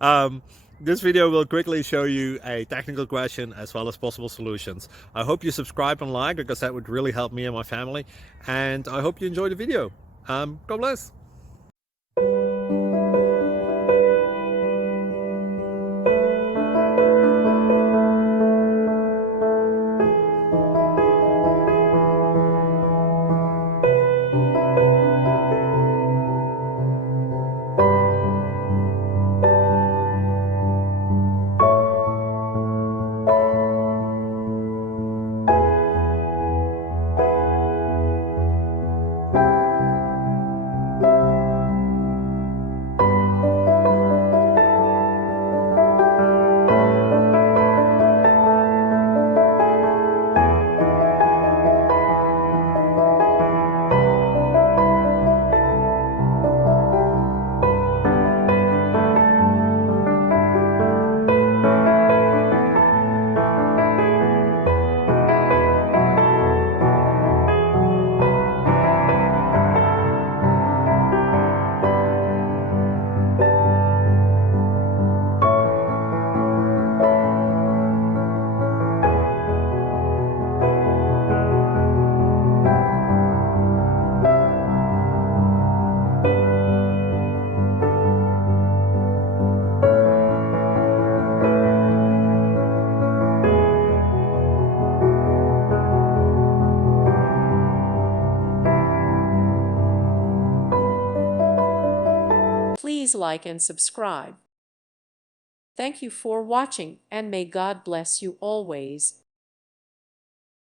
um, this video will quickly show you a technical question as well as possible solutions. I hope you subscribe and like because that would really help me and my family. And I hope you enjoy the video. God bless. Please like and subscribe. Thank you for watching, and may God bless you always.